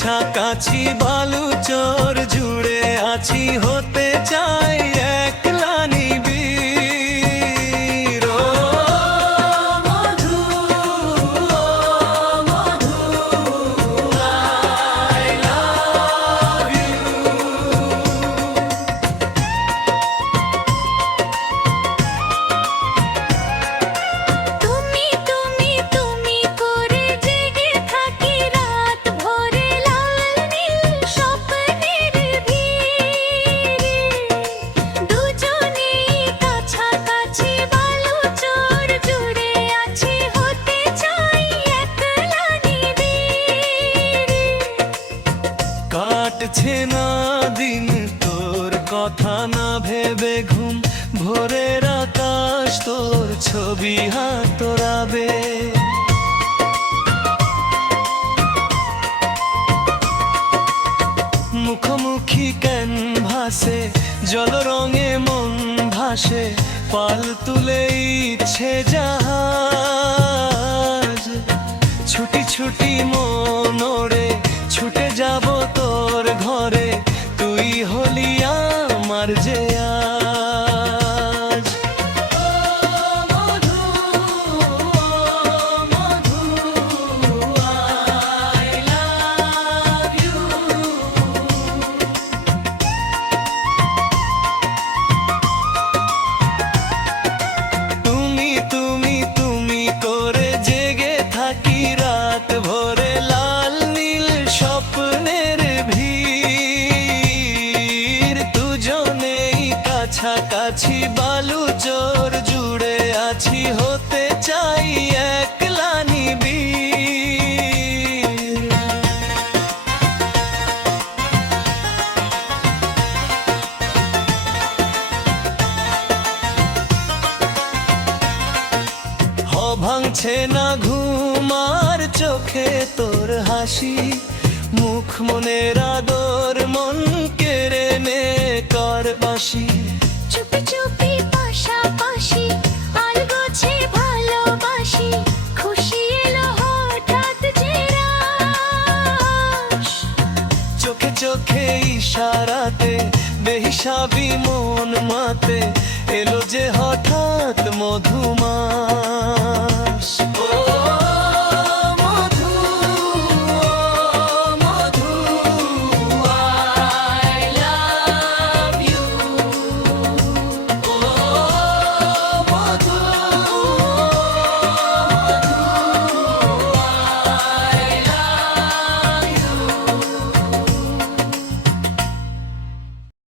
কাছাকাছি বালুচর জুড়ে আছি, হতে চাই একলা নিবিড়। ও মধু, ও মধু, I love you। তুমি তুমি তুমি করে জেগে থাকি রাত ভরে, লাল নীল স্বপ্নের ভিড়ে, দুজনেই কাছাকাছি বালুচর জুড়ে আছি, হতে চাই একলা নিবিড়। কাটছে না দিন তোর কথা না ভেবে ঘুম, ভোরের আকাশ তোর ছবি হাতড়াবে। মুখোমুখি ক্যানভাসে জল রঙে মন ভাসে, পাল তুলে ইচ্ছে জাহাজ, ছুটি ছুটি মন ওড়ে, ছুটে যাব তোর ঘরে, তুই হলি আমার যে আজ। ও মধু, ও মধু, I love you। তুমি তুমি তুমি করে জেগে থাকি রাত ভরে, লাল নীল স্বপ্নের ভিড়, দুজনেই কাছাকাছি বালুচর জুড়ে আছি, হতে চাই একলা নিবিড়। ভাঙছে না ঘুম আর চোখে তোর হাসি, মুখ মনের আদর মন কেড়ে নে কর বাসি। চুপি চুপি পাশাপাশি আলগোছে ভালোবাসি, খুশি এলো হঠাৎ যে রাশ, চোখে চোখে ইশারাতে বেহিসাবি মন মাতে, এলো যে হঠাৎ মধু